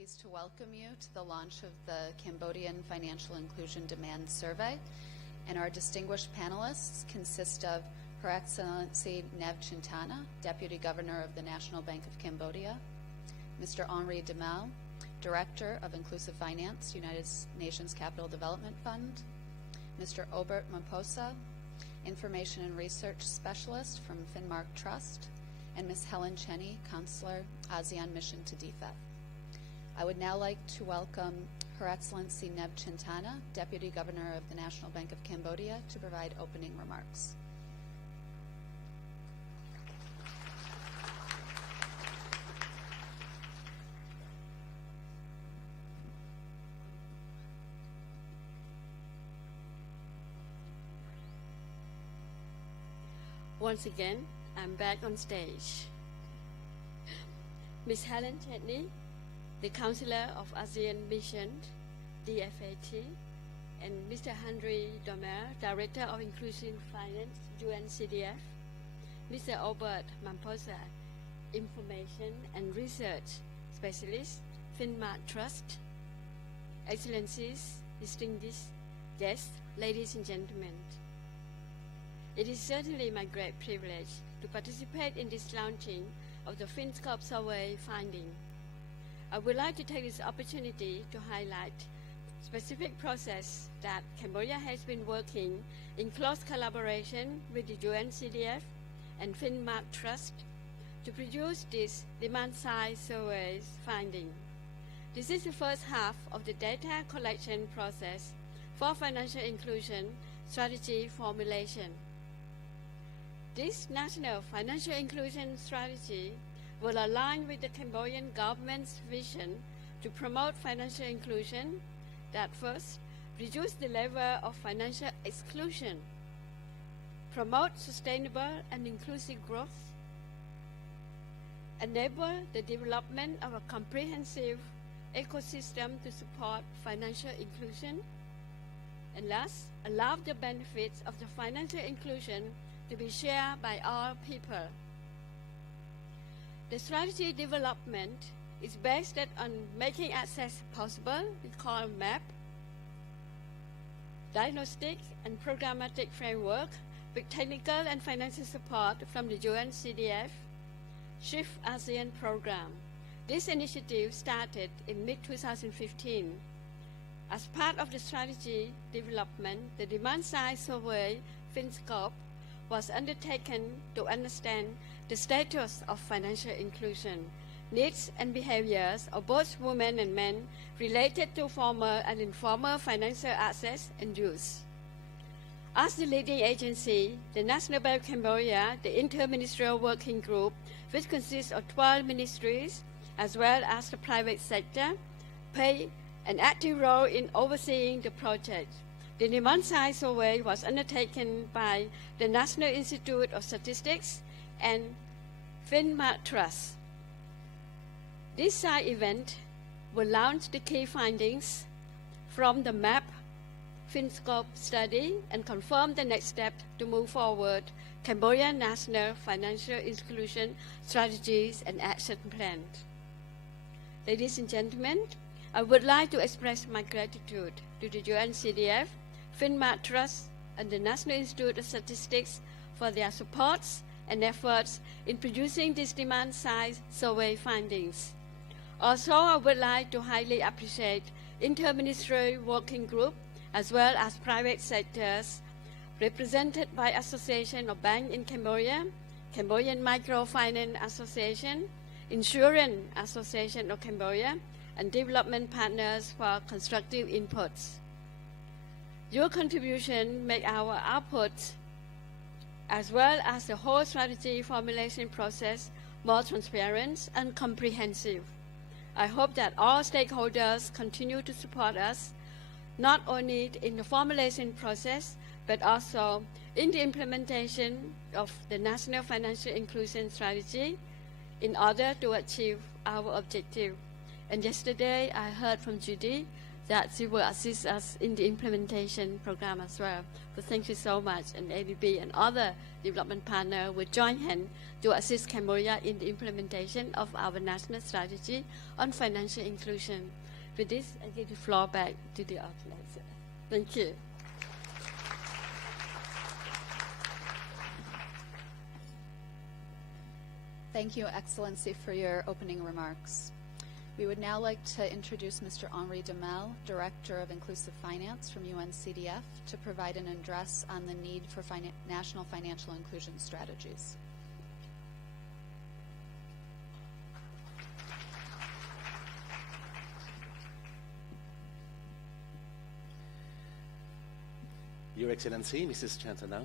Pleased to welcome you to the launch of the Cambodian Financial Inclusion Demand Survey. And our distinguished panelists consist of Her Excellency Nev Chintana, Deputy Governor of the National Bank of Cambodia, Mr. Henri Demel, Director of Inclusive Finance, United Nations Capital Development Fund, Mr. Obert Mamposa, Information and Research Specialist from FinScope Trust, and Ms. Helen Cheney, Consular, ASEAN Mission to DFEF. I would now like to welcome Her Excellency Nev Chintana, Deputy Governor of the National Bank of Cambodia, to provide opening remarks. Once again, I'm back on stage. Ms. Helen Cheney, the Counselor of ASEAN Mission, DFAT, and Mr. Henri Demel, Director of Inclusive Finance, UNCDF, Mr. Obert Mamposa, Information and Research Specialist, FinScope Trust, Excellencies, distinguished guests, ladies and gentlemen. It is certainly my great privilege to participate in this launching of the FinScope survey finding. I would like to take this opportunity to highlight specific process that Cambodia has been working in close collaboration with the UNCDF and FinScope Trust to produce this demand-side survey finding. This is the first half of the data collection process for financial inclusion strategy formulation. This national financial inclusion strategy will align with the Cambodian government's vision to promote financial inclusion that first, reduce the level of financial exclusion, promote sustainable and inclusive growth, enable the development of a comprehensive ecosystem to support financial inclusion, and last, allow the benefits of the financial inclusion to be shared by all people. The strategy development is based on making access possible, we call MAP, diagnostic and programmatic framework with technical and financial support from the UNCDF Shift ASEAN program. This initiative started in mid-2015. As part of the strategy development, the demand-side survey, FinScope, was undertaken to understand the status of financial inclusion, needs and behaviors of both women and men related to formal and informal financial access and use. As the leading agency, the National Bank of Cambodia, the Interministerial Working Group, which consists of 12 ministries, as well as the private sector, play an active role in overseeing the project. The demand-side survey was undertaken by the National Institute of Statistics and FinScope Trust. This side event will launch the key findings from the MAP FinScope study and confirm the next step to move forward Cambodian National Financial Inclusion Strategies and Action Plan. Ladies and gentlemen, I would like to express my gratitude to the UNCDF, FinScope Trust, and the National Institute of Statistics for their supports and efforts in producing this demand-side survey findings. Also, I would like to highly appreciate Interministerial Working Group as well as private sectors represented by Association of Banks in Cambodia, Cambodian Microfinance Association, Insurance Association of Cambodia, and development partners for constructive inputs. Your contribution make our output as well as the whole strategy formulation process more transparent and comprehensive. I hope that all stakeholders continue to support us, not only in the formulation process, but also in the implementation of the National Financial Inclusion Strategy in order to achieve our objective. And yesterday, I heard from Judy that she will assist us in the implementation program as well. So thank you so much, and ADB and other development partners will join hands to assist Cambodia in the implementation of our national strategy on financial inclusion. With this, I give the floor back to the organizer. Thank you. Thank you, Excellency, for your opening remarks. We would now like to introduce Mr. Henri Demel, Director of Inclusive Finance from UNCDF, to provide an address on the need for national financial inclusion strategies. Your Excellency, Mrs. Chantana,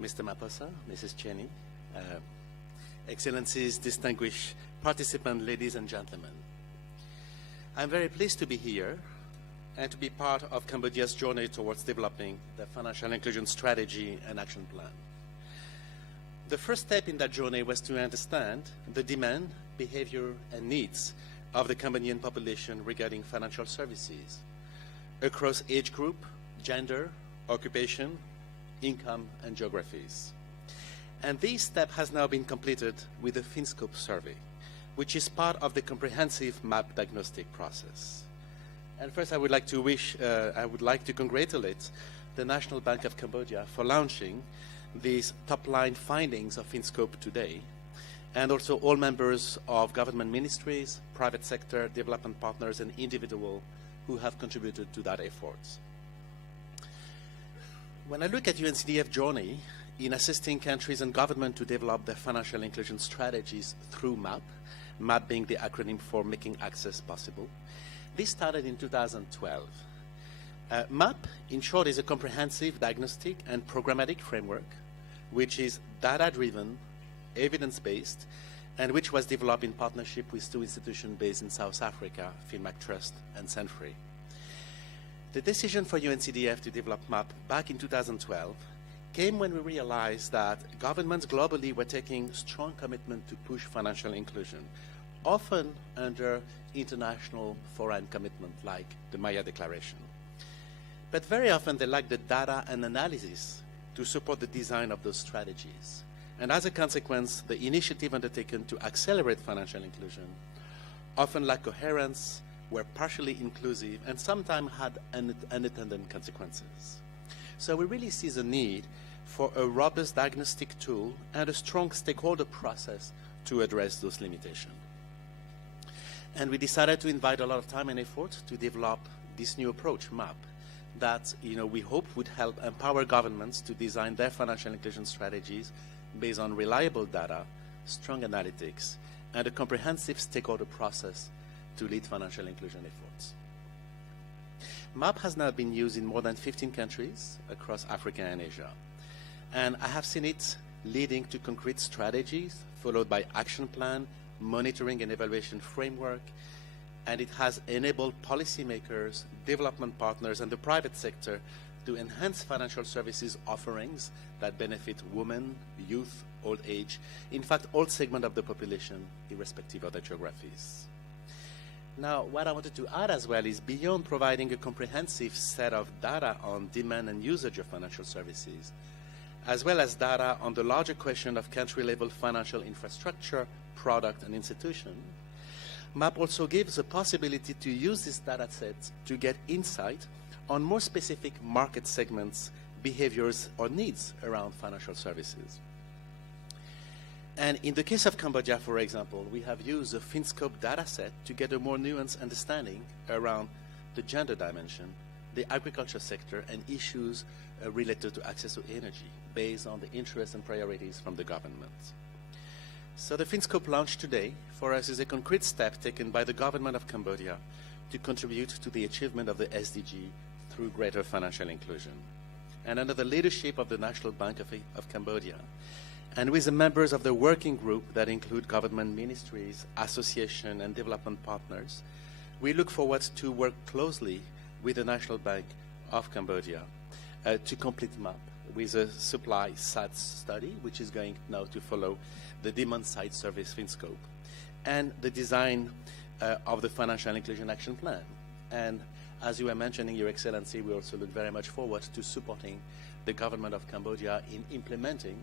Mr. Maposa, Mrs. Cheney, Excellencies, distinguished participants, ladies and gentlemen. I'm very pleased to be here and to be part of Cambodia's journey towards developing the financial inclusion strategy and action plan. The first step in that journey was to understand the demand, behavior, and needs of the Cambodian population regarding financial services across age group, gender, occupation, income, and geographies. And this step has now been completed with the FinScope survey, which is part of the comprehensive MAP diagnostic process. And first, I would like to congratulate the National Bank of Cambodia for launching these top-line findings of FinScope today, and also all members of government ministries, private sector, development partners, and individuals who have contributed to that effort. When I look at UNCDF journey in assisting countries and government to develop their financial inclusion strategies through MAP, MAP being the acronym for Making Access Possible, this started in 2012. MAP, in short, is a comprehensive diagnostic and programmatic framework which is data-driven, evidence-based, and which was developed in partnership with two institutions based in South Africa, Finmac Trust and Senfree. The decision for UNCDF to develop MAP back in 2012 came when we realized that governments globally were taking strong commitment to push financial inclusion, often under international foreign commitment like the Maya Declaration. But very often they lack the data and analysis to support the design of those strategies. And as a consequence, the initiative undertaken to accelerate financial inclusion often lack coherence, were partially inclusive, and sometimes had unintended consequences. So we really see the need for a robust diagnostic tool and a strong stakeholder process to address those limitations. And we decided to invite a lot of time and effort to develop this new approach, MAP, that we hope would help empower governments to design their financial inclusion strategies based on reliable data, strong analytics, and a comprehensive stakeholder process to lead financial inclusion efforts. MAP has now been used in more than 15 countries across Africa and Asia. And I have seen it leading to concrete strategies, followed by action plan, monitoring and evaluation framework, and it has enabled policymakers, development partners, and the private sector to enhance financial services offerings that benefit women, youth, old age, in fact, all segments of the population, irrespective of their geographies. Now, what I wanted to add as well is beyond providing a comprehensive set of data on demand and usage of financial services, as well as data on the larger question of country-level financial infrastructure, product, and institution, MAP also gives the possibility to use this data set to get insight on more specific market segments, behaviors, or needs around financial services. And in the case of Cambodia, for example, we have used the FinScope dataset to get a more nuanced understanding around the gender dimension, the agriculture sector, and issues related to access to energy based on the interests and priorities from the government. So the FinScope launch today for us is a concrete step taken by the government of Cambodia to contribute to the achievement of the SDG through greater financial inclusion. And under the leadership of the National Bank of Cambodia, and with the members of the working group that include government ministries, association, and development partners, we look forward to work closely with the National Bank of Cambodia to complete MAP with a supply side study, which is going now to follow the demand side service FinScope, and the design of the Financial Inclusion Action Plan. And as you were mentioning, Your Excellency, we also look very much forward to supporting the government of Cambodia in implementing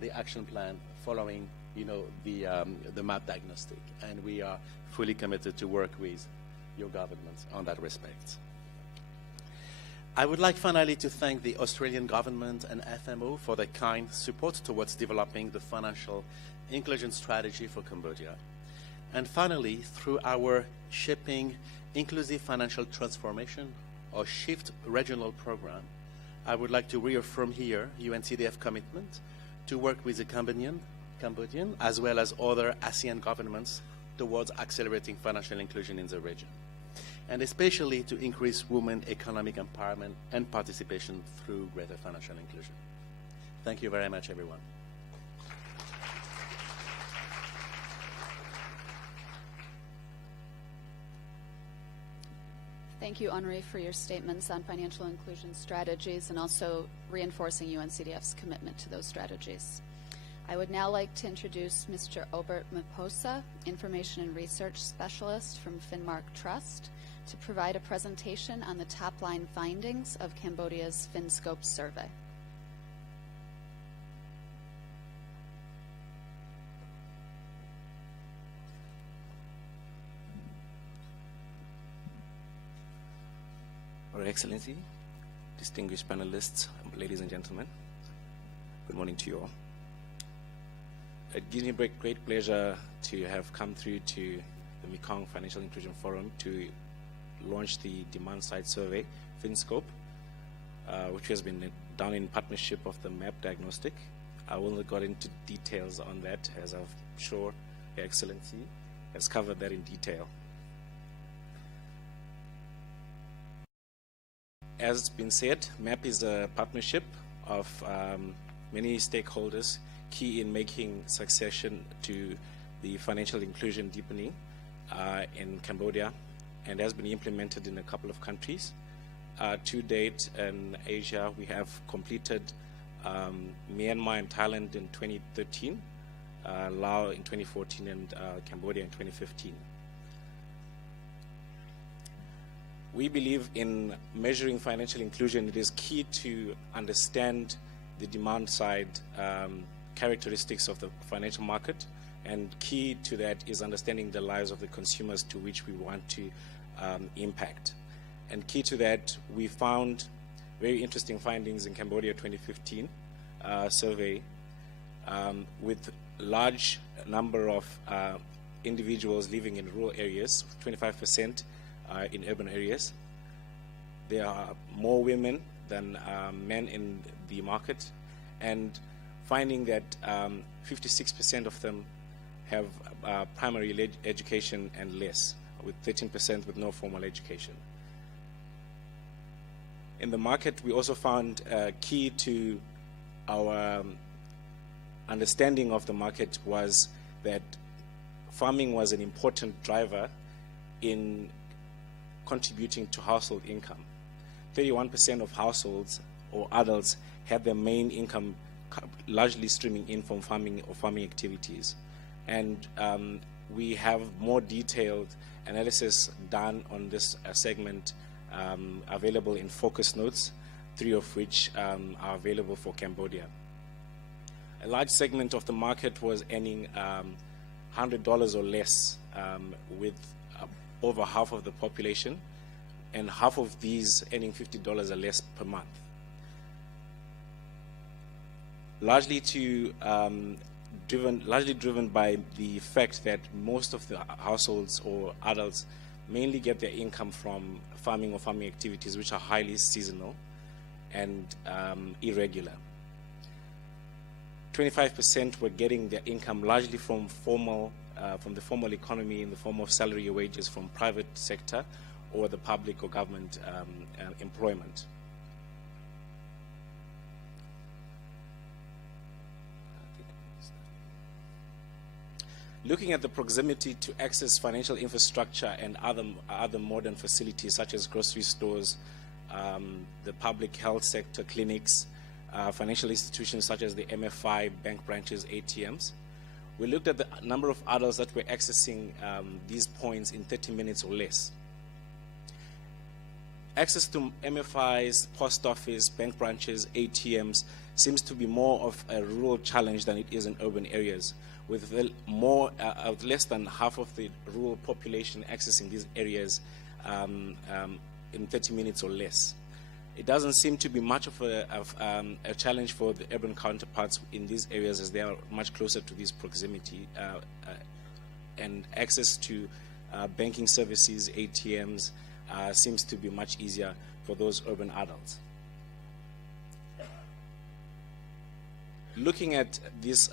the action plan following, the MAP diagnostic. And we are fully committed to work with your government on that respect. I would like finally to thank the Australian government and FMO for their kind support towards developing the financial inclusion strategy for Cambodia. And finally, through our Shaping Inclusive Financial Transformation or SHIFT regional program, I would like to reaffirm here UNCDF commitment to work with the Cambodian as well as other ASEAN governments towards accelerating financial inclusion in the region, and especially to increase women economic empowerment and participation through greater financial inclusion. Thank you very much, everyone. Thank you, Henri, for your statements on financial inclusion strategies and also reinforcing UNCDF's commitment to those strategies. I would now like to introduce Mr. Obert Maposa, Information and Research Specialist from Finmark Trust, to provide a presentation on the top-line findings of Cambodia's FinScope survey. Your Excellency, distinguished panelists, ladies and gentlemen, good morning to you all. It gives me great pleasure to have come through to the Mekong Financial Inclusion Forum to launch the demand-side survey, FinScope, which has been done in partnership of the MAP diagnostic. I will not go into details on that, as I'm sure Your Excellency has covered that in detail. As it's been said, MAP is a partnership of many stakeholders, key in making succession to the financial inclusion deepening in Cambodia, and has been implemented in a couple of countries. To date in Asia, we have completed Myanmar and Thailand in 2013, Laos in 2014, and Cambodia in 2015. We believe in measuring financial inclusion. It is key to understand the demand side characteristics of the financial market, and key to that is understanding the lives of the consumers to which we want to impact. And key to that, we found very interesting findings in Cambodia 2015 survey with large number of individuals living in rural areas, 25% in urban areas. There are more women than men in the market, and finding that 56% of them have primary education and less, with 13% with no formal education. In the market, we also found key to our understanding of the market was that farming was an important driver in contributing to household income. 31% of households or adults had their main income largely streaming in from farming or farming activities. And we have more detailed analysis done on this segment available in focus notes, 3 of which are available for Cambodia. A large segment of the market was earning $100 or less, with over half of the population, and half of these earning $50 or less per month. Largely driven by the fact that most of the households or adults mainly get their income from farming or farming activities, which are highly seasonal and irregular. 25% were getting their income largely from the formal economy in the form of salary or wages from private sector or the public or government employment. Looking at the proximity to access financial infrastructure and other modern facilities such as grocery stores, the public health sector, clinics, financial institutions such as the MFI, bank branches, ATMs, we looked at the number of adults that were accessing these points in 30 minutes or less. access to MFIs, post office, bank branches, ATMs seems to be more of a rural challenge than it is in urban areas, with less than half of the rural population accessing these areas in 30 minutes or less. It doesn't seem to be much of a challenge for the urban counterparts in these areas, as they are much closer to this proximity, and access to banking services, ATMs, seems to be much easier for those urban adults. Looking at this,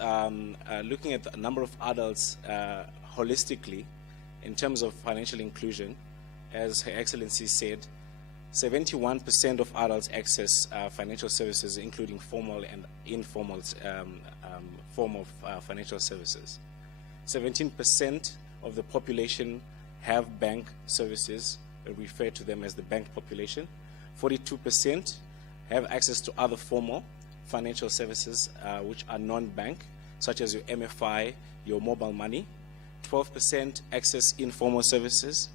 looking at the number of adults holistically, in terms of financial inclusion, as Her Excellency said, 71% of adults access financial services, including formal and informal form of financial services. 17% of the population have bank services. We refer to them as the bank population. 42% have access to other formal financial services, which are non-bank, such as your MFI, your mobile money. 12% access informal services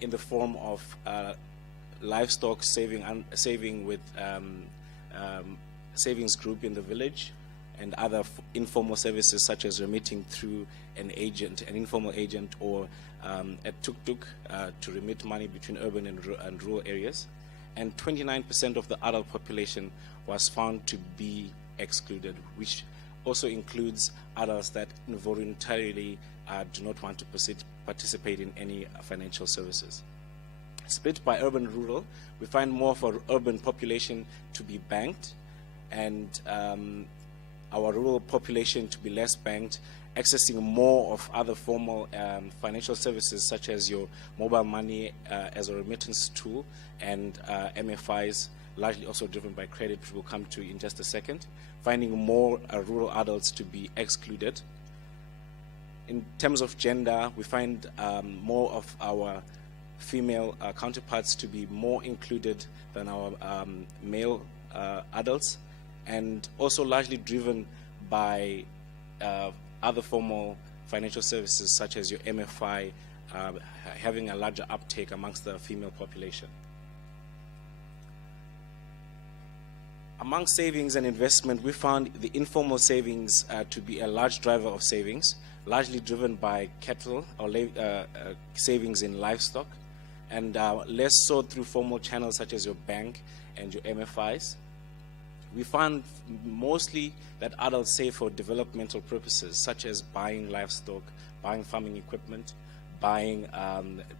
in the form of livestock saving with savings group in the village, and other informal services such as remitting through an informal agent, or a tuk-tuk to remit money between urban and rural areas. And 29% of the adult population was found to be excluded, which also includes adults that involuntarily do not want to participate in any financial services. Split by urban and rural, we find more for urban population to be banked, and our rural population to be less banked, accessing more of other formal financial services, such as your mobile money as a remittance tool, and MFIs, largely also driven by credit, which we'll come to in just a second, finding more rural adults to be excluded. In terms of gender, we find more of our female counterparts to be more included than our male adults, and also largely driven by other formal financial services, such as your MFI, having a larger uptake amongst the female population. Among savings and investment, we found the informal savings to be a large driver of savings, largely driven by cattle or savings in livestock, and less so through formal channels such as your bank and your MFIs. We found mostly that adults save for developmental purposes, such as buying livestock, buying farming equipment,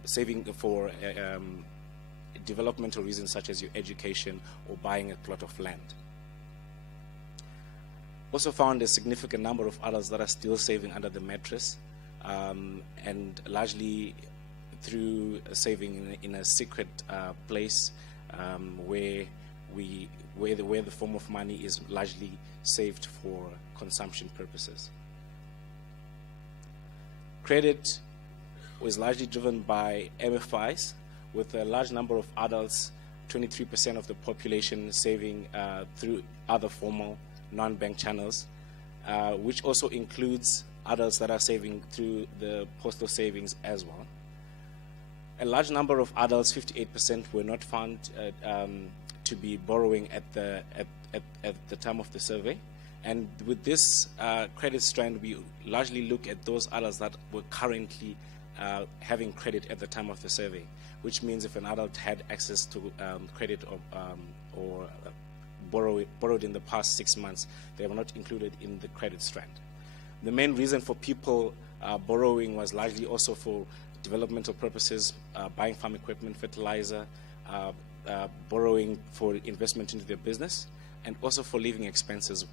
saving for developmental reasons such as your education, or buying a plot of land. Also found a significant number of adults that are still saving under the mattress, and largely through saving in a secret place where the form of money is largely saved for consumption purposes. Credit was largely driven by MFIs, with a large number of adults, 23% of the population, saving through other formal non-bank channels, which also includes adults that are saving through the postal savings as well. A large number of adults, 58%, were not found to be borrowing at the time of the survey. And with this credit strand, we largely look at those adults that were currently having credit at the time of the survey, which means if an adult had access to credit or borrowed in the past 6 months, they were not included in the credit strand. The main reason for people borrowing was largely also for developmental purposes, buying farm equipment, fertilizer, borrowing for investment into their business, and also for living expenses.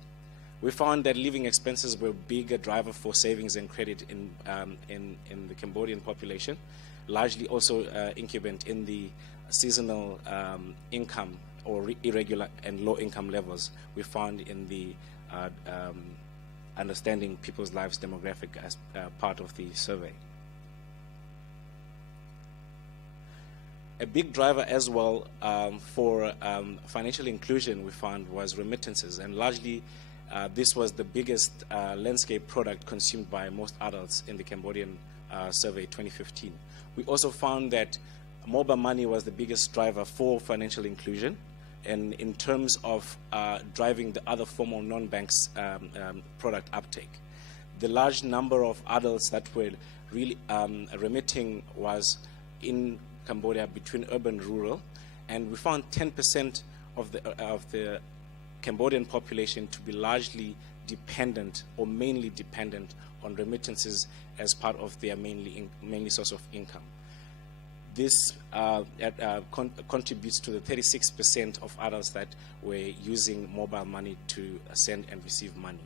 We found that living expenses were a bigger driver for savings and credit in the Cambodian population, largely also incumbent in the seasonal income or irregular and low income levels we found in the understanding people's lives demographic as part of the survey. A big driver as well for financial inclusion we found was remittances, and largely this was the biggest landscape product consumed by most adults in the Cambodian survey 2015. We also found that mobile money was the biggest driver for financial inclusion, and in terms of driving the other formal non-banks product uptake. The large number of adults that were really remitting was in Cambodia between urban and rural, and we found 10% of the Cambodian population to be largely dependent or mainly dependent on remittances as part of their mainly source of income. This contributes to the 36% of adults that were using mobile money to send and receive money.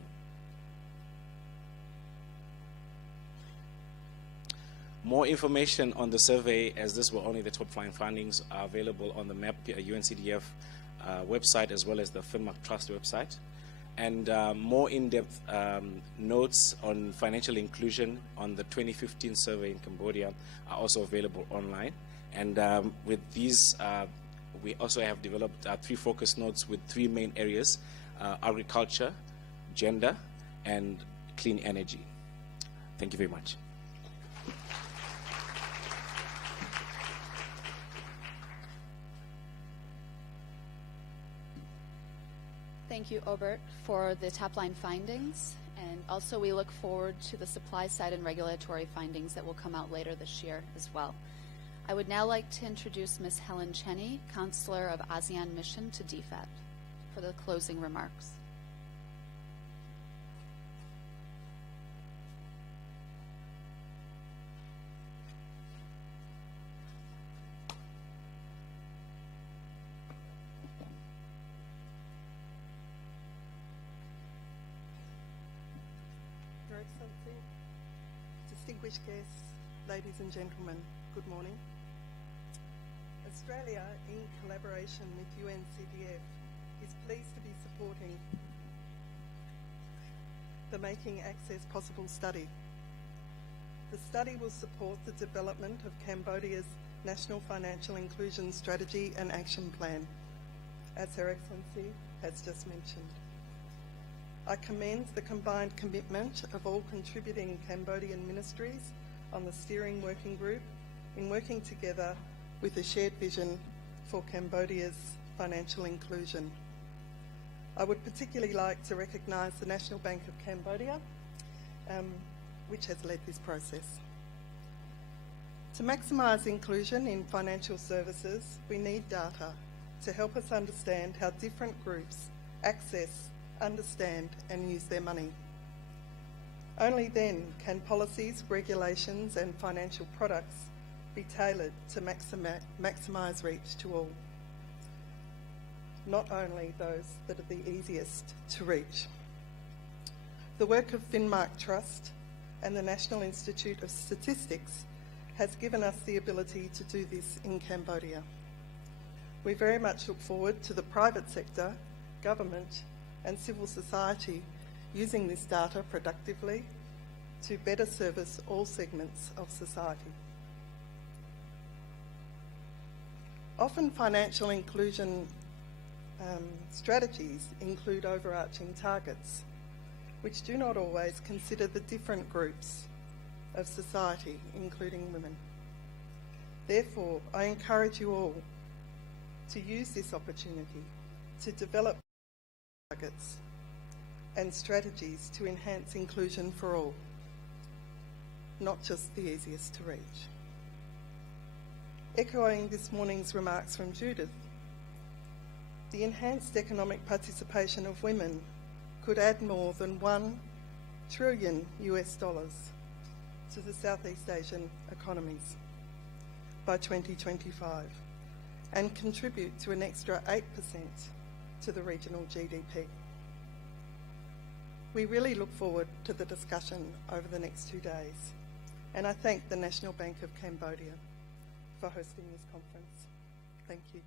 More information on the survey, as this were only the top line findings, are available on the MAP UNCDF website as well as the FinMark Trust website. And more in-depth notes on financial inclusion on the 2015 survey in Cambodia are also available online. And with these, we also have developed 3 focus notes with 3 main areas: agriculture, gender, and clean energy. Thank you very much. Thank you, Obert, for the top-line findings. And also we look forward to the supply side and regulatory findings that will come out later this year as well. I would now like to introduce Ms. Helen Cheney, Counselor of ASEAN Mission to DFAT, for the closing remarks. Your Excellency, distinguished guests, ladies and gentlemen, good morning. Australia, in collaboration with UNCDF, is pleased to be supporting the Making Access Possible study. The study will support the development of Cambodia's National Financial Inclusion Strategy and Action Plan, as Her Excellency has just mentioned. I commend the combined commitment of all contributing Cambodian ministries on the steering working group in working together with a shared vision for Cambodia's financial inclusion. I would particularly like to recognise the National Bank of Cambodia, which has led this process. To maximise inclusion in financial services, we need data to help us understand how different groups access, understand and use their money. Only then can policies, regulations and financial products be tailored to maximise reach to all, not only those that are the easiest to reach. The work of FinMark Trust and the National Institute of Statistics has given us the ability to do this in Cambodia. We very much look forward to the private sector, government and civil society using this data productively to better service all segments of society. Often financial inclusion strategies include overarching targets, which do not always consider the different groups of society, including women. Therefore, I encourage you all to use this opportunity to develop targets and strategies to enhance inclusion for all, not just the easiest to reach. Echoing this morning's remarks from Judith, the enhanced economic participation of women could add more than $1 trillion to the Southeast Asian economies by 2025 and contribute to an extra 8% to the regional GDP. We really look forward to the discussion over the next 2 days, and I thank the National Bank of Cambodia for hosting this conference. Thank you.